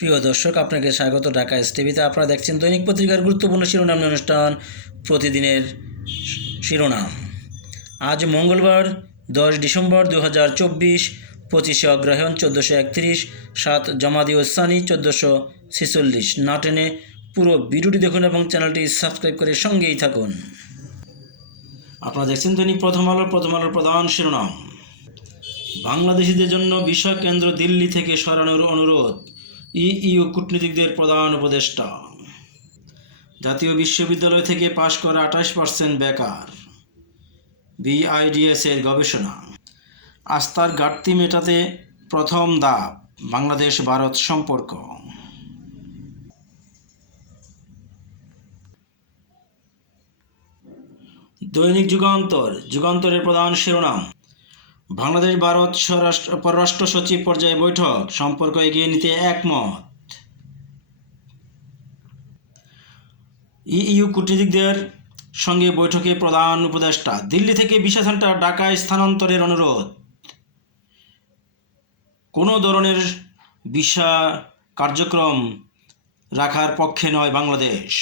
প্রিয় দর্শক, আপনাকে স্বাগত ঢাকা এস টিভিতে আপনারা দেখছেন দৈনিক পত্রিকার গুরুত্বপূর্ণ শিরোনাম অনুষ্ঠান, প্রতিদিনের শিরোনাম। আজ মঙ্গলবার, দশ ডিসেম্বর দু হাজার চব্বিশ, পঁচিশে অগ্রহায়ণ চোদ্দোশো একত্রিশ, সাত জমাদি ওসানি চোদ্দোশো ছেচল্লিশ। না টেনে পুরো ভিডিওটি দেখুন এবং চ্যানেলটি সাবস্ক্রাইব করে সঙ্গেই থাকুন। আপনারা দেখছেন দৈনিক প্রথম আলো প্রথম আলোর প্রধান শিরোনাম। বাংলাদেশিদের জন্য বিষয় কেন্দ্র দিল্লি থেকে সরানোর অনুরোধ। ইইউ কূটনীতিকদের প্রধান উপদেষ্টা। জাতীয় বিশ্ববিদ্যালয় থেকে পাশ করা আঠাশ পার্সেন্ট বেকার। বিআইডিএস এর গবেষণা। আস্থার ঘাটতি মেটাতে প্রথম ধাপ, বাংলাদেশ ভারত সম্পর্ক। দৈনিক যুগান্তর, যুগান্তরের প্রধান শিরোনাম। বাংলাদেশ, ভারত স্বরাষ্ট্র, পররাষ্ট্র সচিব পর্যায়ে বৈঠক। সম্পর্ক এগিয়ে নিতে একমত। ইইউ কূটনীতিকদের সঙ্গে বৈঠকে প্রধান উপদেষ্টা। দিল্লি থেকে ভিসা সেন্টার ঢাকায় স্থানান্তরের অনুরোধ। কোনো ধরনের ভিসা কার্যক্রম রাখার পক্ষে নয় বাংলাদেশ।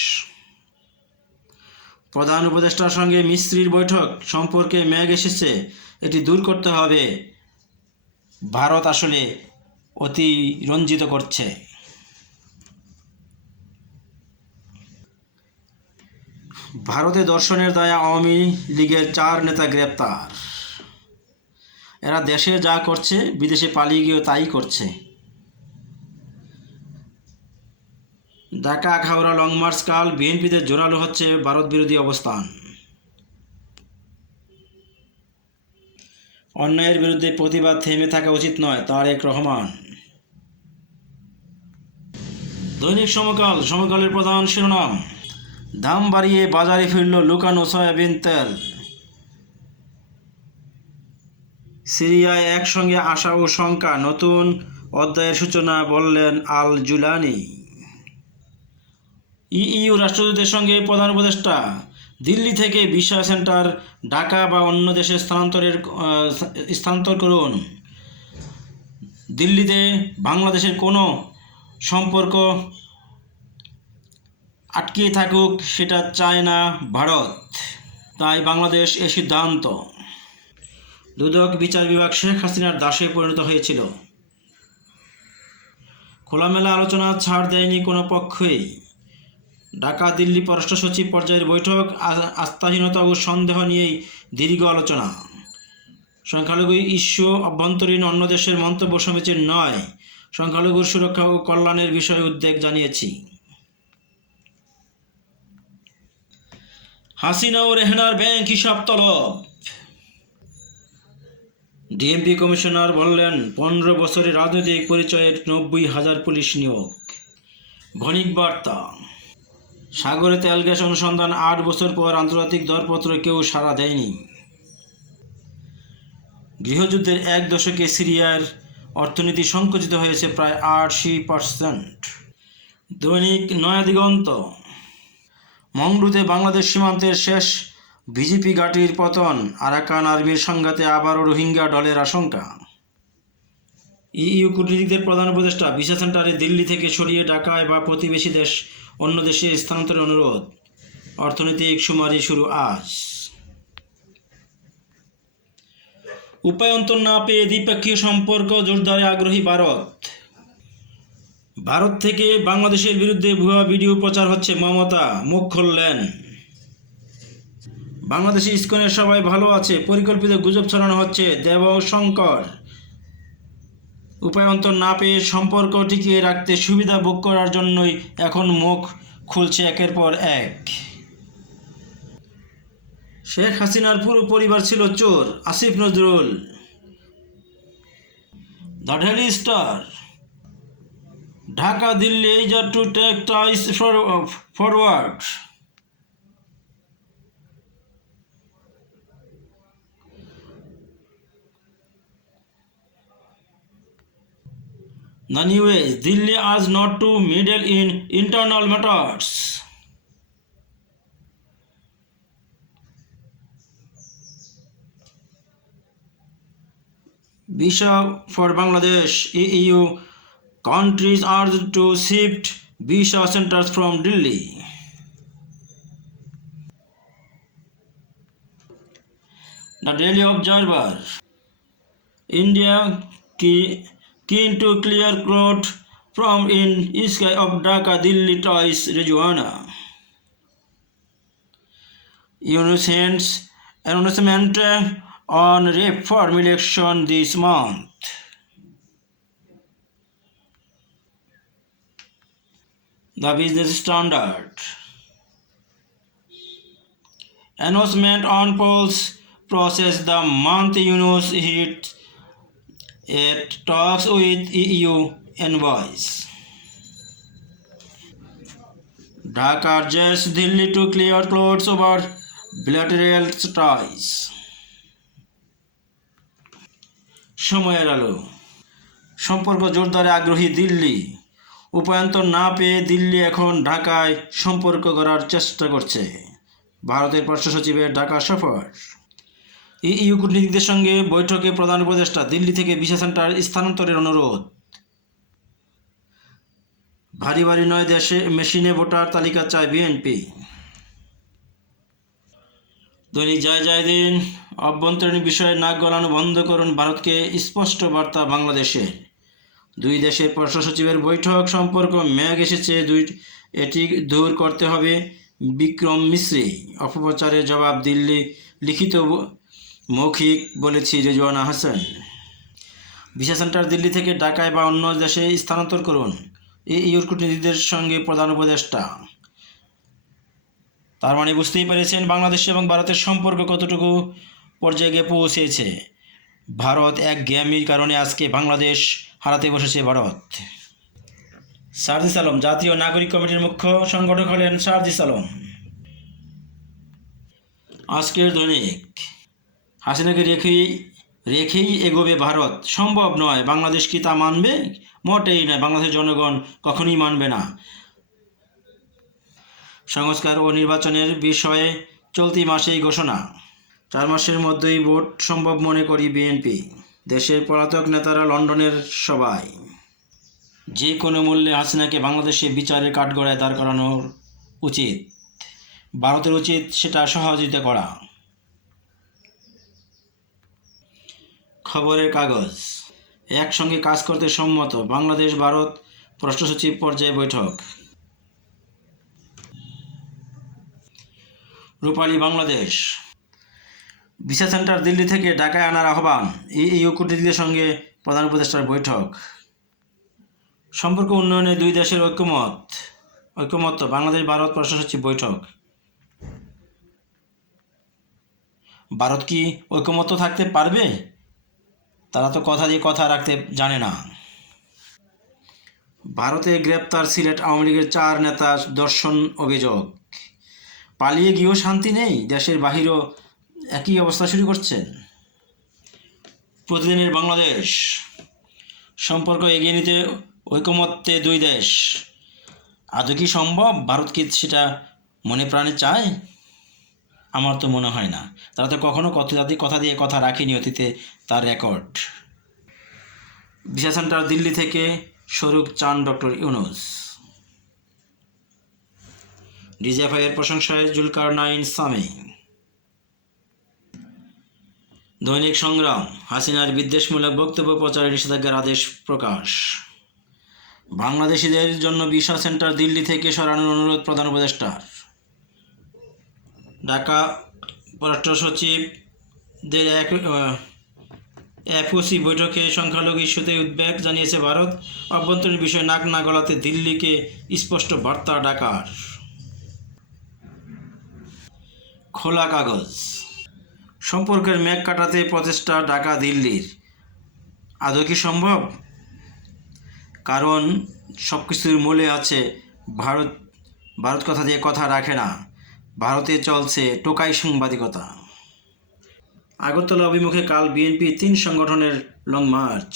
প্রধান উপদেষ্টার সঙ্গে মিস্ত্রির বৈঠক। সম্পর্কে মেঘ এসেছে। এটি দূর করতে হবে। ভারত আসলে অতি রঞ্জিত করছে। ভারতে দর্শনের দায়ে আওয়ামী লীগের চার নেতা গ্রেপ্তার। এরা দেশে যা করছে, বিদেশে পালিয়ে গিয়েও তাই করছে। ঢাকা খাওড়া লং মার্চ কাল বিএনপিতে জোরালো হচ্ছে ভারত বিরোধী অবস্থান। অন্যায়ের বিরুদ্ধে প্রতিবাদ থেমে থাকা উচিত নয়, তারেক রহমান। দৈনিক সমকাল, সমকালের প্রধান শিরোনাম। দাম বাড়িয়ে বাজারে ফিরল লুকানো সয়াবিন তেল। সিরিয়ায় একসঙ্গে আশা ও শঙ্কা, নতুন অধ্যায়ের সূচনা বললেন আল জুলানি। ইইউ রাষ্ট্রদূতের সঙ্গে প্রধান উপদেষ্টা। দিল্লি থেকে ভিসা সেন্টার ঢাকা বা অন্য দেশে স্থানান্তরের স্থানান্তর করুন। দিল্লিতে বাংলাদেশের কোনো সম্পর্ক আটকে থাকুক, সেটা চায় না ভারত। তাই বাংলাদেশ এ সিদ্ধান্ত। দুদক বিচার বিভাগ শেখ হাসিনার দাসে পরিণত হয়েছিল। খোলামেলা আলোচনা ছাড় দেয়নি কোনো পক্ষই। ঢাকা দিল্লি পররাষ্ট্র সচিব পর্যায়ের বৈঠক আস্থাহীনতা ও সন্দেহ নিয়েই দীর্ঘ আলোচনা। সংখ্যালঘু ইস্যু অভ্যন্তরীণ অন্য দেশের মন্তব্য সমীচীন নয়, সংখ্যালঘুর সুরক্ষা ও কল্যাণের বিষয়ে উদ্বেগ জানিয়েছি। হাসিনা ও রেহনার ব্যাংক হিসাব তলব। ডিএমপি কমিশনার বললেন, পনেরো বছরের রাজনৈতিক পরিচয়ের নব্বই হাজার পুলিশ নিয়োগ। ঘনিক বার্তা। সাগরে তেল গ্যাস অনুসন্ধান আট বছর পর আন্তর্জাতিক দরপত্র কেউ সাড়া দেয়নি। গৃহযুদ্ধের এক দশকে সিরিয়ার অর্থনীতি সংকুচিত হয়েছে প্রায় আশি পার্সেন্ট। দৈনিক নয়া দিগন্ত মংডুতে বাংলাদেশ সীমান্তের শেষ বিজেপি ঘাটির পতন, আরাকান আর্মির সংঘাতে আবারও রোহিঙ্গা দলের আশঙ্কা। ইইউ কূটনীতিকদের প্রধান উপদেষ্টা, ভিসা সেন্টারে দিল্লি থেকে সরিয়ে ঢাকায় বা প্রতিবেশী দেশ অন্য দেশে স্থানান্তরের অনুরোধ। অর্থনৈতিক সুমারি শুরু আজ। উপায়ন্তর না পেয়ে দ্বিপাক্ষিক সম্পর্ক জোরদারে আগ্রহী ভারত। ভারত থেকে বাংলাদেশের বিরুদ্ধে ভুয়া ভিডিও প্রচার হচ্ছে মমতা, মুখ খুললেন। বাংলাদেশি ইস্কনের সবাই ভালো আছে, পরিকল্পিত গুজব ছড়ানো হচ্ছে দেব শঙ্কর। উপায়ন্তর না পেয়ে সম্পর্ক টিকিয়ে রাখতে সুবিধা ভোগ করার জন্যই এখন মুখ খুলছে একের পর এক। শেখ হাসিনার পুরো পরিবার ছিল চোর, Asif Nazrul. The daily star. Dhaka, Delhi eager to take ties forward. The new age, Delhi as not to meddle in internal matters. Visa for Bangladesh, EU countries urged to shift visa centers from Delhi. The Daily Observer. India key, keen to clear cloud from in sky of Dhaka, Delhi twice Rajwana. Innocence announcement on reform election this month. The Business Standard. Announcement on polls process the month Yunus hit it talks with EU envoys. Dhaka urges Delhi to clear clothes over bilateral ties. সময়ের আলো সম্পর্ক জোরদারে আগ্রহী দিল্লি উপায়ন্তর না পেয়ে দিল্লি এখন ঢাকায় সম্পর্ক করার চেষ্টা করছে ভারতের পররাষ্ট্র সচিবের ঢাকা সফর ইইউ কূটনীতিকদের সঙ্গে বৈঠকে প্রধান উপদেষ্টা দিল্লি থেকে ভিসা সেন্টার স্থানান্তরের অনুরোধ। ভারী ভারী নয় দেশে মেশিনে ভোটার তালিকা চায় বিএনপি। দৈনিক জয় জয় দিন, অভ্যন্তরীণ বিষয়ে নাক গলানো বন্ধ করুন ভারতকে, স্পষ্ট বার্তা বাংলাদেশের দুই দেশের পররাষ্ট্র সচিবের বৈঠক সম্পর্ক মেঘ এসেছে, দুই, এটি দূর করতে হবে বিক্রম মিশ্রি অপপ্রচারের জবাব দিল্লি লিখিত মৌখিক বলেছি রেজওয়ানা হাসান। ভিসা সেন্টার দিল্লি থেকে ঢাকায় বা অন্য দেশে স্থানান্তর করুন। ইউর কূটনীতিদের সঙ্গে প্রধান উপদেষ্টা। তার মানে বুঝতেই পেরেছেন বাংলাদেশ এবং ভারতের সম্পর্ক কতটুকু পর্যায়ে গিয়ে পৌঁছেছে। ভারত এক গ্যামির কারণে আজকে বাংলাদেশ হারাতে বসেছে ভারত। সারজিস আলম, জাতীয় নাগরিক কমিটির মুখ্য সংগঠক হলেন সারজিস আলম। আজকের দৈনিক হাসিনাকে রেখেই রেখেই এগোবে ভারত। সম্ভব নয়, বাংলাদেশ কি তা মানবে? মোটেই নয়, বাংলাদেশের জনগণ কখনই মানবে না। সংস্কার ও নির্বাচনের বিষয়ে চলতি মাসেই ঘোষণা। চার মাসের মধ্যেই ভোট সম্ভব মনে করি বিএনপি। দেশের পলাতক নেতারা লন্ডনের সবাই। যে কোনো মূল্যে হাসিনাকে বাংলাদেশে বিচারের কাঠগড়ায় দাঁড় করানোর উচিত। ভারতের উচিত সেটা সহযোগিতা করা। খবরের কাগজ। একসঙ্গে কাজ করতে সম্মত বাংলাদেশ ভারত পররাষ্ট্র সচিব পর্যায়ে বৈঠক। রূপালী বাংলাদেশ। ভিসা সেন্টার দিল্লি থেকে ঢাকায় আনার আহ্বান ইউ কূটনীতিকদের সঙ্গে প্রধান উপদেষ্টার বৈঠক। সম্পর্ক উন্নয়নে দুই দেশের ঐক্যমত, ঐক্যমত্য, বাংলাদেশ ভারত পররাষ্ট্র সচিব বৈঠক। ভারত কি ঐক্যমত্য থাকতে পারবে? তারা তো কথা দিয়ে কথা রাখতে জানে না। ভারতে গ্রেপ্তার সিলেট আওয়ামী লীগের চার নেতা দর্শন অভিযোগ। পালিয়ে গিয়েও শান্তি নেই, দেশের বাহিরও একই অবস্থা শুরু করছেন। প্রতিদিনের বাংলাদেশ। সম্পর্ক এগিয়ে নিতে ঐকমত্যে দুই দেশ। আদৌ কি সম্ভব? ভারত কি সেটা মনে প্রাণে চায়? আমার তো মনে হয় না। তারা তো কখনো কথা দিয়ে কথা দিয়ে কথা রাখেনি অতীতে তার রেকর্ড। ভিসা সেন্টার দিল্লি থেকে স্বরূপ চান ডক্টর ইউনুস। ডিজিএফআইয়ের প্রশংসায় জুলকার নাইন সামি। দৈনিক সংগ্রাম, হাসিনার বিদ্বেষমূলক বক্তব্য প্রচারে নিষেধাজ্ঞার আদেশ প্রকাশ। বাংলাদেশিদের জন্য ভিসা সেন্টার দিল্লি থেকে সরানোর অনুরোধ প্রধান উপদেষ্টার। ঢাকা পররাষ্ট্র সচিবদের এক এফওসি বৈঠকে সংখ্যালঘু ইস্যুতে উদ্বেগ জানিয়েছে ভারত। অভ্যন্তরীণ বিষয়ে নাক না গলাতে দিল্লিকে স্পষ্ট বার্তা ডাকার খোলা কাগজ। সম্পর্কের মেঘ কাটাতে প্রচেষ্টা ঢাকা দিল্লির। আদৌ কি সম্ভব? কারণ সব কিছুর মূলে আছে ভারত ভারত কথা দিয়ে কথা রাখে না। ভারতে চলছে টোকাই সাংবাদিকতা। আগরতলা অভিমুখে কাল বিএনপি তিন সংগঠনের লং মার্চ।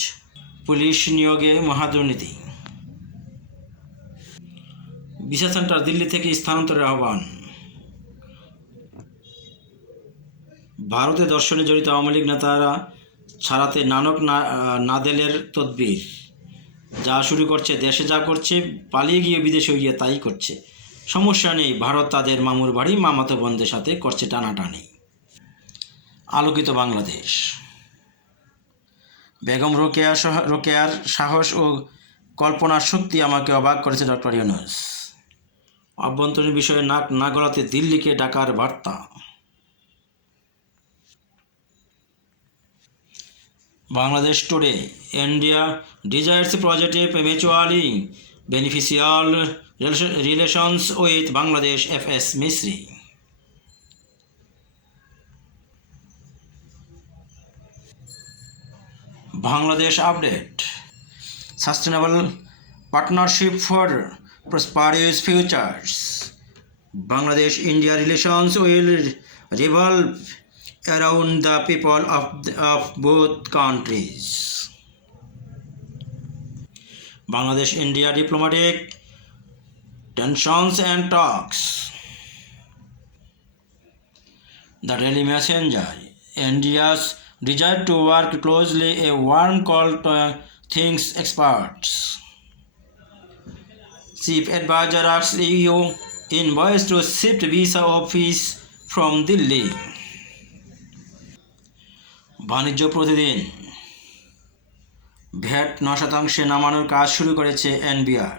পুলিশ নিয়োগে মহাদুর্নীতি। ভিসা সেন্টার দিল্লি থেকে স্থানান্তরের আহ্বান। ভারতে দর্শনে জড়িত আওয়ামী লীগ নেতারা ছাড়াতে নানক নাদেলের তদবির। যা শুরু করছে, দেশে যা করছে, পালিয়ে গিয়ে বিদেশে গিয়ে তাই করছে। সমস্যা নেই, ভারত তাদের মামুর বাড়ি, মামাতো বোনদের সাথে করছে টানাটানি। আলোকিত বাংলাদেশ। বেগম রোকেয়া রোকেয়ার সাহস ও কল্পনার শক্তি আমাকে অবাক করেছে ডক্টর ইউনুস। অভ্যন্তরীণ বিষয়ে নাক না গলাতে দিল্লিকে ডাকার বার্তা। বাংলাদেশ টুডে ইন্ডিয়া ডিজায়ার্স প্রজেক্টে প্রেমেচুয়ালি beneficial relations with Bangladesh FS Misri. Bangladesh update Sustainable partnership for prosperous futures. Bangladesh India relations will revolve around the people of, of both countries. Bangladesh India diplomatic tensions and talks. The Daily Messenger India's desire to work closely a warm call to things experts. Chief Advisor asks EU envoys to shift visa office from Delhi. বাণিজ্য প্রতিদিন VAT ন শতাংশে নামানোর কাজ শুরু করেছে NBR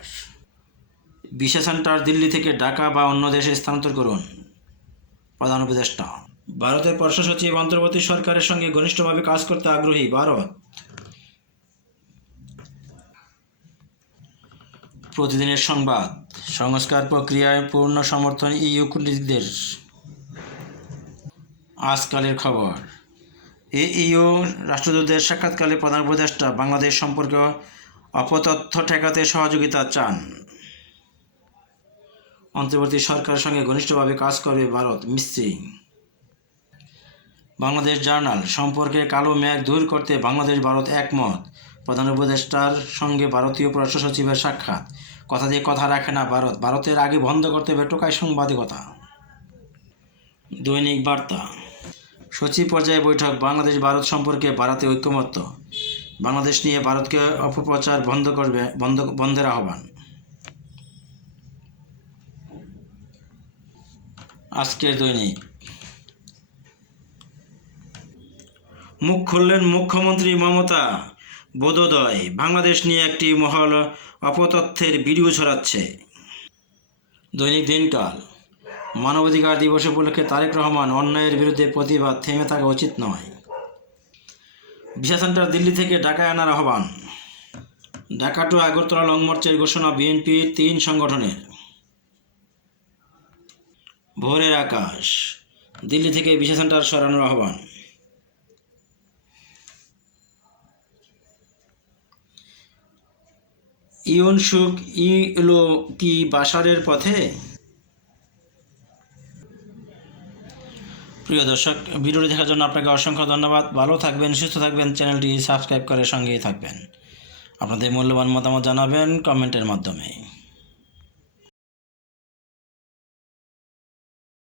visa centre Delhi থেকে ঢাকা বা অন্য দেশে স্থানান্তর করুন। প্রধান উপদেষ্টা। ভারতের পররাষ্ট্র সচিব অন্তর্বর্তী সরকারের সঙ্গে ঘনিষ্ঠভাবে কাজ করতে আগ্রহী ভারত। প্রতিদিনের সংবাদ। সংস্কার প্রক্রিয়ায় পূর্ণ সমর্থন ইইউ কূটনীতিকদের আজকালের খবর। এ ইউ রাষ্ট্রদূতদের সাক্ষাৎকালে প্রধান উপদেষ্টা বাংলাদেশ সম্পর্কে অপতথ্য ঠেকাতে সহযোগিতা চান। অন্তর্বর্তী সরকারের সঙ্গে ঘনিষ্ঠভাবে কাজ করবে ভারত মিস্ত্রি বাংলাদেশ জার্নাল, সম্পর্কে কালো মেঘ দূর করতে বাংলাদেশ, ভারত একমত। প্রধান উপদেষ্টার সঙ্গে ভারতীয় পররাষ্ট্র সচিবের সাক্ষাৎ। কথা দিয়ে কথা রাখে না ভারত। ভারতের আগে বন্ধ করতে হবে টোকাই সাংবাদিকতা। দৈনিক বার্তা। সচিব পর্যায়ে বৈঠক, বাংলাদেশ, ভারত সম্পর্কে ভারতে ঐক্যমত্য। বাংলাদেশ নিয়ে ভারতকে অপপ্রচার বন্ধ করবে, বন্ধ, বন্ধের আহ্বান। আজকের দৈনিক। মুখ খুললেন মুখ্যমন্ত্রী মমতা বোধোদয় বাংলাদেশ নিয়ে একটি মহল অপতথ্যের ভিডিও ছড়াচ্ছে। দৈনিক দিনকাল। মানবাধিকার দিবস উপলক্ষে তারেক রহমান অন্যায়ের বিরুদ্ধে প্রতিবাদ, থেমে থাকা উচিত নয়। ভিসা সেন্টার দিল্লি থেকে ঢাকায় আনার আহ্বান। ঢাকা টু আগরতলা লং মার্চের ঘোষণা বিএনপির তিন সংগঠনের। ভোরের আকাশ। দিল্লি থেকে ভিসা সেন্টার সরানোর আহ্বান। ইউন সুখ ইলো কি বাসারের পথে? প্রিয় দর্শক, ভিডিওটি দেখার জন্য আপনাকে অসংখ্য ধন্যবাদ। ভালো থাকবেন, সুস্থ থাকবেন। চ্যানেলটি সাবস্ক্রাইব করে সঙ্গেই থাকবেন। আপনাদের মূল্যবান মতামত জানাবেন কমেন্টের মাধ্যমে।